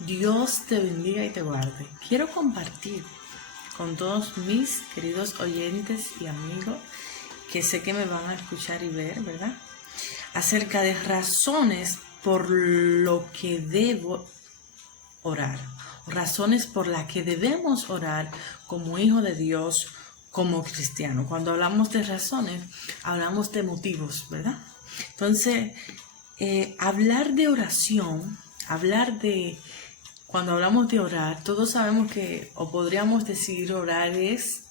Dios te bendiga y te guarde. Quiero compartir con todos mis queridos oyentes y amigos que sé que me van a escuchar y ver, ¿verdad? Acerca de razones por lo que debo orar, razones por las que debemos orar como hijo de Dios, como cristiano. Cuando hablamos de razones, hablamos de motivos, ¿verdad? Entonces, hablar de oración, cuando hablamos de orar, todos sabemos que, o podríamos decir, orar es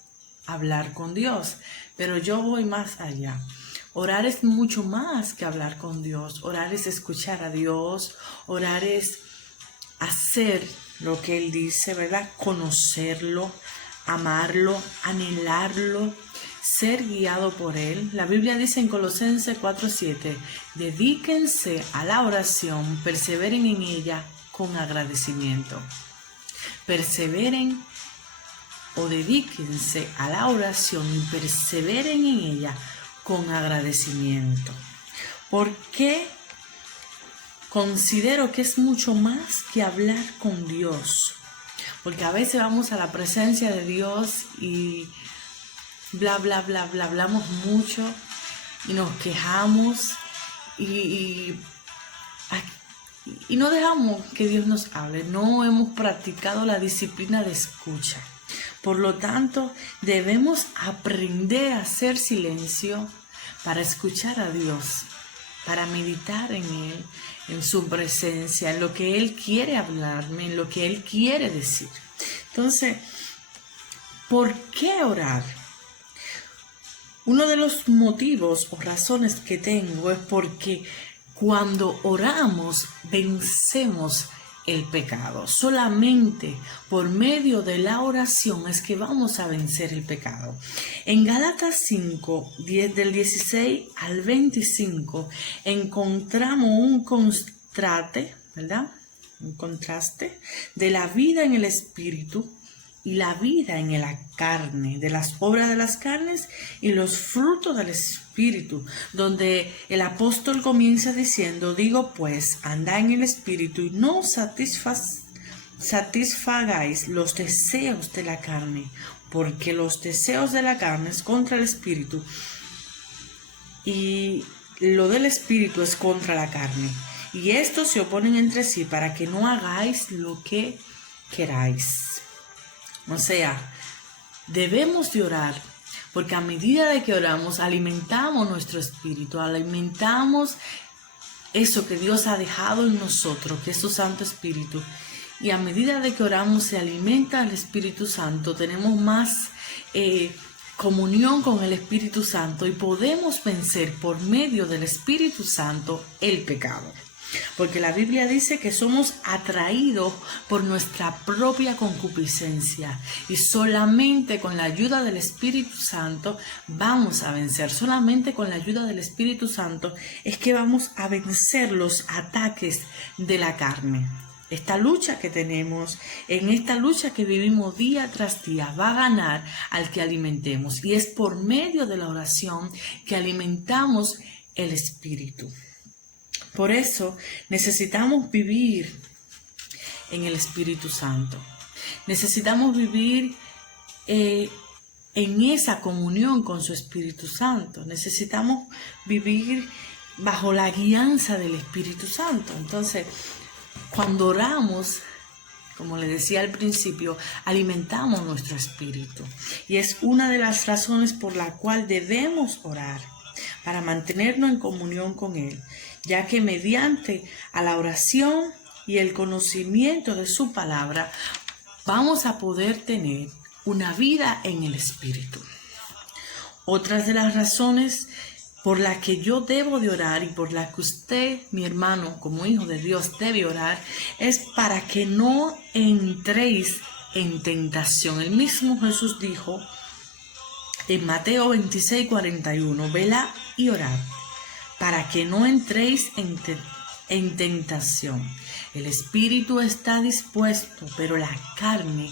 hablar con Dios, pero yo voy más allá. Orar es mucho más que hablar con Dios. Orar es escuchar a Dios. Orar es hacer lo que Él dice, ¿verdad? Conocerlo, amarlo, anhelarlo, ser guiado por Él. La Biblia dice en Colosenses 4:7, dedíquense a la oración, perseveren en ella con agradecimiento. Perseveren o dedíquense a la oración y perseveren en ella con agradecimiento. ¿Por qué? Considero que es mucho más que hablar con Dios, porque a veces vamos a la presencia de Dios y bla, bla, bla, bla, hablamos mucho y nos quejamos y no dejamos que Dios nos hable. No hemos practicado la disciplina de escucha. Por lo tanto, debemos aprender a hacer silencio para escuchar a Dios, para meditar en Él, en su presencia, en lo que Él quiere hablarme, en lo que Él quiere decir. Entonces, ¿por qué orar? Uno de los motivos o razones que tengo es porque cuando oramos vencemos el pecado. Solamente por medio de la oración es que vamos a vencer el pecado. En Gálatas 5, del 16 al 25, encontramos un contraste, ¿verdad? Un contraste de la vida en el espíritu y la vida en la carne, de las obras de las carnes y los frutos del espíritu, donde el apóstol comienza diciendo, digo pues, andad en el espíritu y no satisfagáis los deseos de la carne, porque los deseos de la carne es contra el espíritu y lo del espíritu es contra la carne. Y estos se oponen entre sí para que no hagáis lo que queráis. O sea, debemos de orar, porque a medida de que oramos, alimentamos nuestro espíritu, alimentamos eso que Dios ha dejado en nosotros, que es su Santo Espíritu. Y a medida de que oramos, se alimenta el Espíritu Santo, tenemos más comunión con el Espíritu Santo y podemos vencer por medio del Espíritu Santo el pecado. Porque la Biblia dice que somos atraídos por nuestra propia concupiscencia y solamente con la ayuda del Espíritu Santo vamos a vencer. Solamente con la ayuda del Espíritu Santo es que vamos a vencer los ataques de la carne. Esta lucha que tenemos, en esta lucha que vivimos día tras día, va a ganar al que alimentemos. Y es por medio de la oración que alimentamos el Espíritu. Por eso necesitamos vivir en el Espíritu Santo. Necesitamos vivir en esa comunión con su Espíritu Santo. Necesitamos vivir bajo la guianza del Espíritu Santo. Entonces, cuando oramos, como le decía al principio, alimentamos nuestro espíritu. Y es una de las razones por la cual debemos orar, para mantenernos en comunión con Él, ya que mediante a la oración y el conocimiento de su palabra vamos a poder tener una vida en el Espíritu. Otras de las razones por las que yo debo de orar y por las que usted, mi hermano, como hijo de Dios, debe orar, es para que no entréis en tentación. El mismo Jesús dijo en Mateo 26:41, velad y orad, para que no entréis en tentación. El espíritu está dispuesto, pero la carne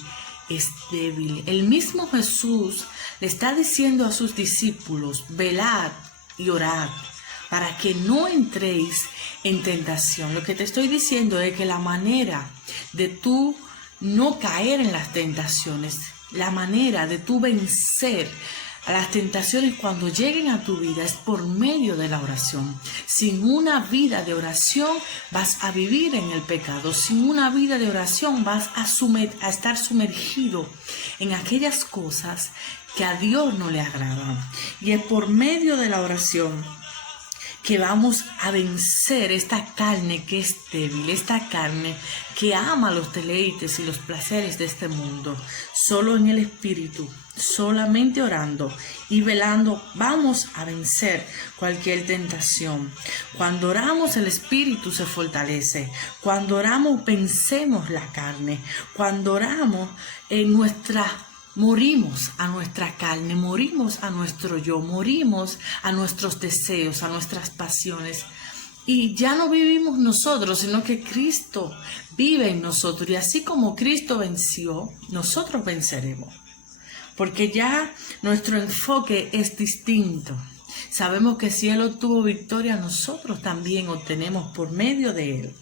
es débil. El mismo Jesús le está diciendo a sus discípulos, velad y orad, para que no entréis en tentación. Lo que te estoy diciendo es que la manera de tú no caer en las tentaciones, la manera de tú vencer a las tentaciones cuando lleguen a tu vida es por medio de la oración. Sin una vida de oración vas a vivir en el pecado. Sin una vida de oración vas a estar sumergido en aquellas cosas que a Dios no le agradan. Y es por medio de la oración que vamos a vencer esta carne que es débil, esta carne que ama los deleites y los placeres de este mundo. Solo en el Espíritu, solamente orando y velando, vamos a vencer cualquier tentación. Cuando oramos, el Espíritu se fortalece. Cuando oramos, vencemos la carne. Cuando oramos, morimos a nuestra carne, morimos a nuestro yo, morimos a nuestros deseos, a nuestras pasiones. Y ya no vivimos nosotros, sino que Cristo vive en nosotros. Y así como Cristo venció, nosotros venceremos. Porque ya nuestro enfoque es distinto. Sabemos que si Él obtuvo victoria, nosotros también obtenemos por medio de Él.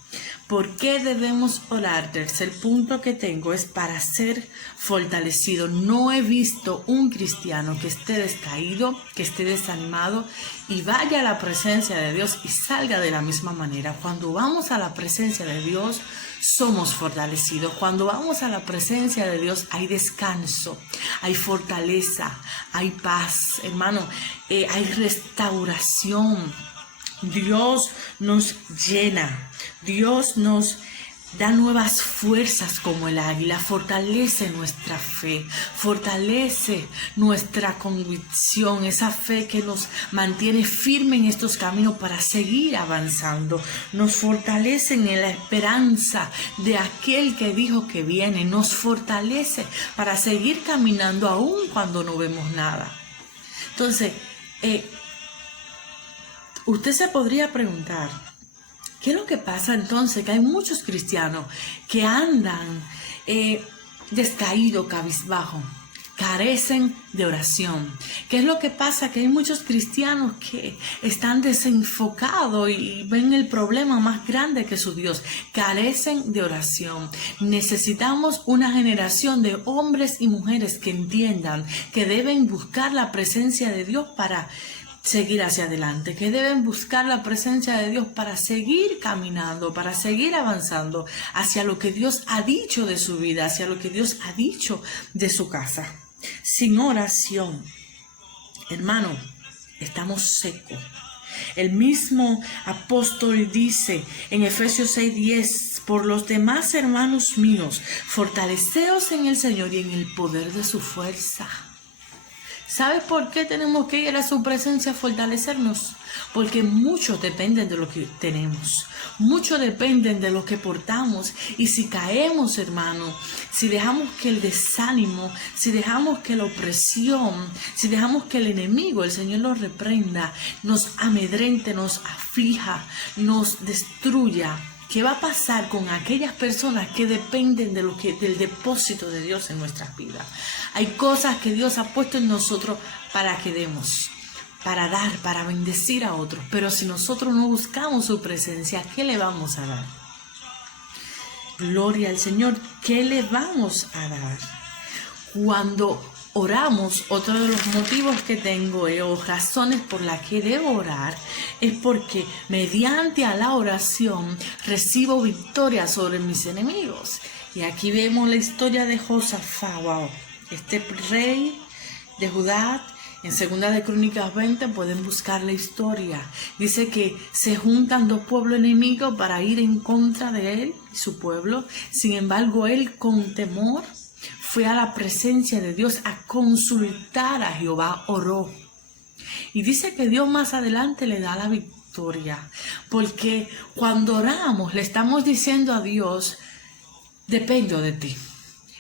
¿Por qué debemos orar? Tercer punto que tengo es para ser fortalecido. No he visto un cristiano que esté descaído, que esté desanimado y vaya a la presencia de Dios y salga de la misma manera. Cuando vamos a la presencia de Dios, somos fortalecidos. Cuando vamos a la presencia de Dios hay descanso, hay fortaleza, hay paz, hermano, hay restauración. Dios nos llena, Dios nos da nuevas fuerzas como el águila, fortalece nuestra fe, fortalece nuestra convicción, esa fe que nos mantiene firme en estos caminos para seguir avanzando, nos fortalece en la esperanza de aquel que dijo que viene, nos fortalece para seguir caminando aún cuando no vemos nada. Entonces, usted se podría preguntar, ¿qué es lo que pasa entonces? Que hay muchos cristianos que andan descaídos, cabizbajo, carecen de oración. ¿Qué es lo que pasa? Que hay muchos cristianos que están desenfocados y ven el problema más grande que su Dios. Carecen de oración. Necesitamos una generación de hombres y mujeres que entiendan que deben buscar la presencia de Dios para seguir hacia adelante, que deben buscar la presencia de Dios para seguir caminando, para seguir avanzando hacia lo que Dios ha dicho de su vida, hacia lo que Dios ha dicho de su casa. Sin oración, hermano, estamos secos. El mismo apóstol dice en Efesios 6:10, por los demás hermanos míos, fortaleceos en el Señor y en el poder de su fuerza. ¿Sabes por qué tenemos que ir a su presencia a fortalecernos? Porque muchos dependen de lo que tenemos. Muchos dependen de lo que portamos. Y si caemos, hermano, si dejamos que el desánimo, si dejamos que la opresión, si dejamos que el enemigo, el Señor lo reprenda, nos amedrente, nos aflija, nos destruya, ¿qué va a pasar con aquellas personas que dependen del depósito de Dios en nuestras vidas? Hay cosas que Dios ha puesto en nosotros para que demos, para dar, para bendecir a otros. Pero si nosotros no buscamos su presencia, ¿qué le vamos a dar? Gloria al Señor, ¿qué le vamos a dar? Cuando oramos, otro de los motivos que tengo o razones por las que debo orar es porque mediante a la oración recibo victoria sobre mis enemigos. Y aquí vemos la historia de Josafat, wow, este rey de Judá. En 2 de Crónicas 20 pueden buscar la historia. Dice que se juntan dos pueblos enemigos para ir en contra de él y su pueblo. Sin embargo, él con temor fue a la presencia de Dios a consultar a Jehová, oró. Y dice que Dios más adelante le da la victoria. Porque cuando oramos le estamos diciendo a Dios, dependo de ti.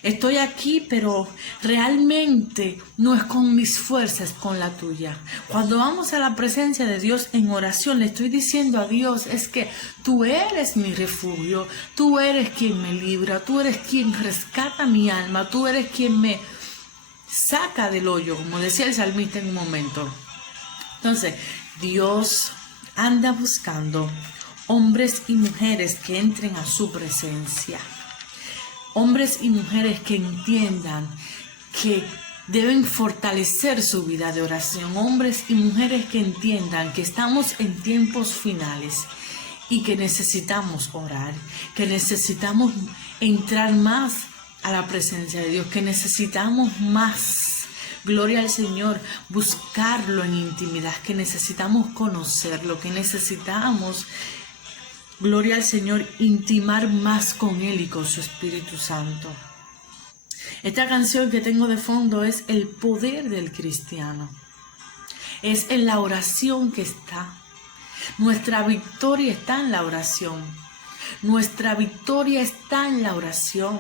Estoy aquí, pero realmente no es con mis fuerzas, es con la tuya. Cuando vamos a la presencia de Dios en oración, le estoy diciendo a Dios, es que tú eres mi refugio, tú eres quien me libra, tú eres quien rescata mi alma, tú eres quien me saca del hoyo, como decía el salmista en un momento. Entonces, Dios anda buscando hombres y mujeres que entren a su presencia. Hombres y mujeres que entiendan que deben fortalecer su vida de oración. Hombres y mujeres que entiendan que estamos en tiempos finales y que necesitamos orar, que necesitamos entrar más a la presencia de Dios, que necesitamos más, gloria al Señor, buscarlo en intimidad, que necesitamos conocerlo, que necesitamos, gloria al Señor, intimar más con Él y con su Espíritu Santo. Esta canción que tengo de fondo es el poder del cristiano. Es en la oración que está. Nuestra victoria está en la oración. Nuestra victoria está en la oración.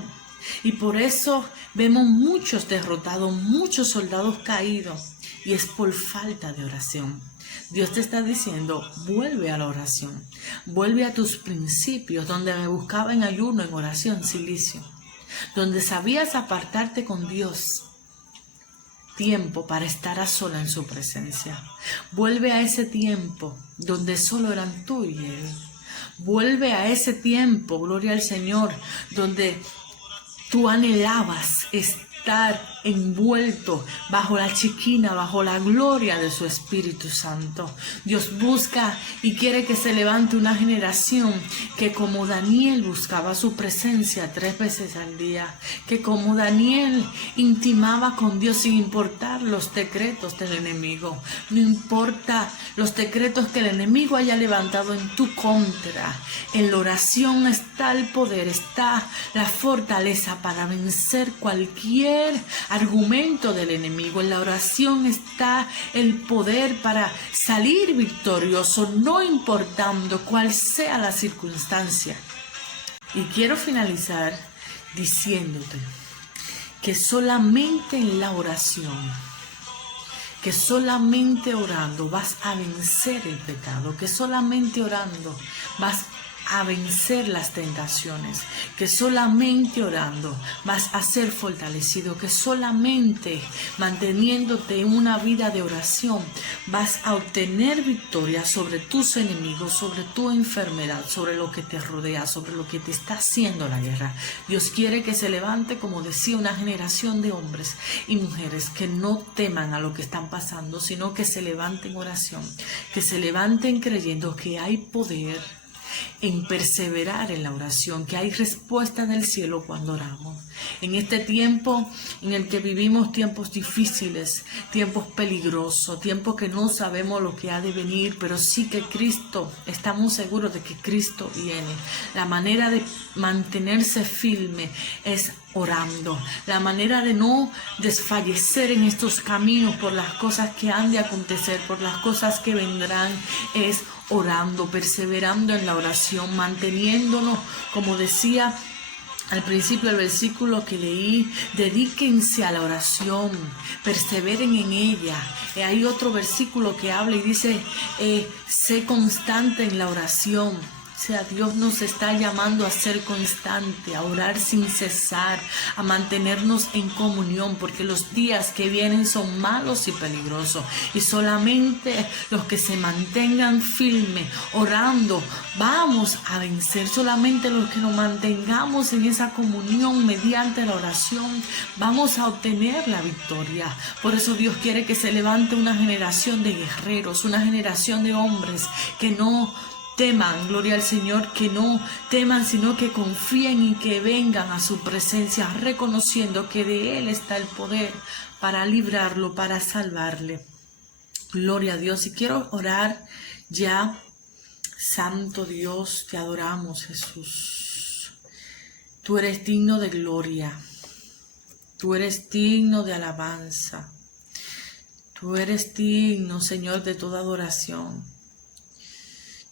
Y por eso vemos muchos derrotados, muchos soldados caídos. Y es por falta de oración. Dios te está diciendo, vuelve a la oración. Vuelve a tus principios, donde me buscaba en ayuno, en oración, silicio. Donde sabías apartarte con Dios. Tiempo para estar a sola en su presencia. Vuelve a ese tiempo donde solo eran tú y Él. Vuelve a ese tiempo, gloria al Señor, donde tú anhelabas estar envuelto bajo la chequina, bajo la gloria de su Espíritu Santo. Dios busca y quiere que se levante una generación que como Daniel buscaba su presencia 3 veces al día, que como Daniel intimaba con Dios sin importar los decretos del enemigo, no importa los decretos que el enemigo haya levantado en tu contra. En la oración está el poder, está la fortaleza para vencer cualquier argumento del enemigo. En la oración está el poder para salir victorioso, no importando cuál sea la circunstancia. Y quiero finalizar diciéndote que solamente en la oración, que solamente orando vas a vencer el pecado, que solamente orando vas a vencer las tentaciones, que solamente orando vas a ser fortalecido, que solamente manteniéndote en una vida de oración vas a obtener victoria sobre tus enemigos, sobre tu enfermedad, sobre lo que te rodea, sobre lo que te está haciendo la guerra. Dios quiere que se levante, como decía, una generación de hombres y mujeres que no teman a lo que están pasando, sino que se levanten en oración, que se levanten creyendo que hay poder en perseverar en la oración, que hay respuesta del cielo cuando oramos. En este tiempo en el que vivimos tiempos difíciles, tiempos peligrosos, tiempos que no sabemos lo que ha de venir, pero sí que Cristo, estamos seguros de que Cristo viene. La manera de mantenerse firme es orando. La manera de no desfallecer en estos caminos por las cosas que han de acontecer, por las cosas que vendrán, es orando, perseverando en la oración, manteniéndonos, como decía al principio del versículo que leí, dedíquense a la oración, perseveren en ella. Hay otro versículo que habla y dice, sé constante en la oración. O sea, Dios nos está llamando a ser constante, a orar sin cesar, a mantenernos en comunión, porque los días que vienen son malos y peligrosos. Y solamente los que se mantengan firmes, orando, vamos a vencer. Solamente los que nos mantengamos en esa comunión mediante la oración, vamos a obtener la victoria. Por eso Dios quiere que se levante una generación de guerreros, una generación de hombres que no teman, gloria al Señor, que no teman, sino que confíen y que vengan a su presencia, reconociendo que de Él está el poder para librarlo, para salvarle. Gloria a Dios. Y quiero orar ya. Santo Dios, te adoramos, Jesús. Tú eres digno de gloria. Tú eres digno de alabanza. Tú eres digno, Señor, de toda adoración.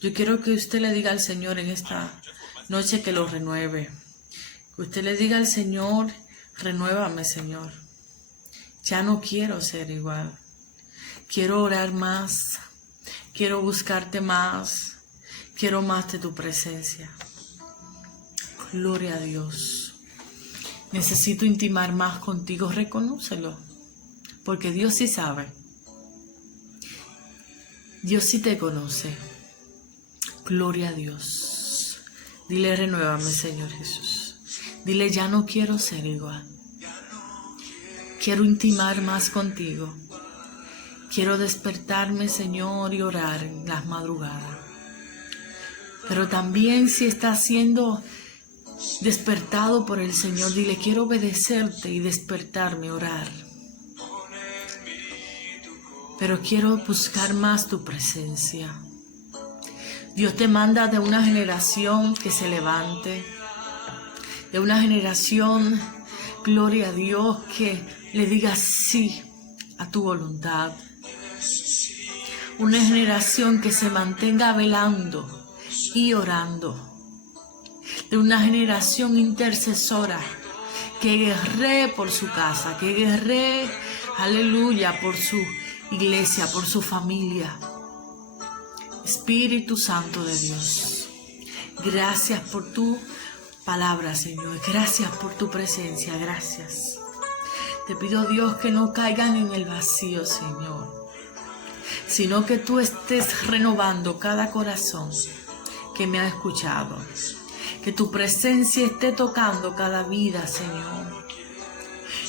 Yo quiero que usted le diga al Señor en esta noche que lo renueve. Que usted le diga al Señor, renuévame, Señor. Ya no quiero ser igual. Quiero orar más. Quiero buscarte más. Quiero más de tu presencia. Gloria a Dios. Necesito intimar más contigo. Reconócelo. Porque Dios sí sabe. Dios sí te conoce. Gloria a Dios. Dile, renuévame, Señor Jesús. Dile, ya no quiero ser igual. Quiero intimar más contigo. Quiero despertarme, Señor, y orar en las madrugadas. Pero también si estás siendo despertado por el Señor, dile, quiero obedecerte y despertarme, orar. Pero quiero buscar más tu presencia. Dios te manda de una generación que se levante, de una generación, gloria a Dios, que le diga sí a tu voluntad. Una generación que se mantenga velando y orando. De una generación intercesora que guerree por su casa, que guerree, aleluya, por su iglesia, por su familia. Espíritu Santo de Dios, gracias por tu palabra, Señor. Gracias por tu presencia, gracias. Te pido, Dios, que no caigan en el vacío, Señor, sino que tú estés renovando cada corazón que me ha escuchado. Que tu presencia esté tocando cada vida, Señor,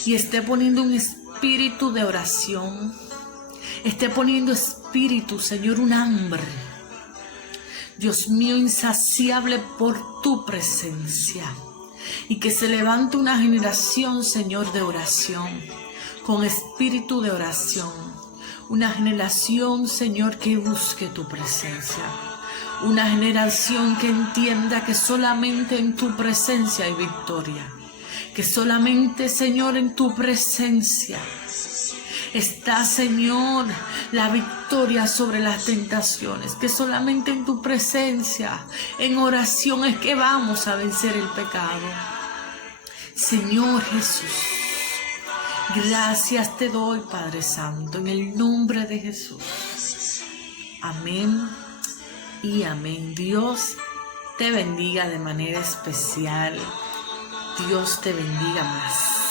y esté poniendo un espíritu de oración. Esté poniendo espíritu, Señor, un hambre, Dios mío, insaciable por tu presencia. Y que se levante una generación, Señor, de oración, con espíritu de oración. Una generación, Señor, que busque tu presencia. Una generación que entienda que solamente en tu presencia hay victoria. Que solamente, Señor, en tu presencia está, Señor, la victoria sobre las tentaciones. Que solamente en tu presencia, en oración, es que vamos a vencer el pecado. Señor Jesús, gracias te doy, Padre Santo, en el nombre de Jesús. Amén y amén. Dios te bendiga de manera especial. Dios te bendiga más.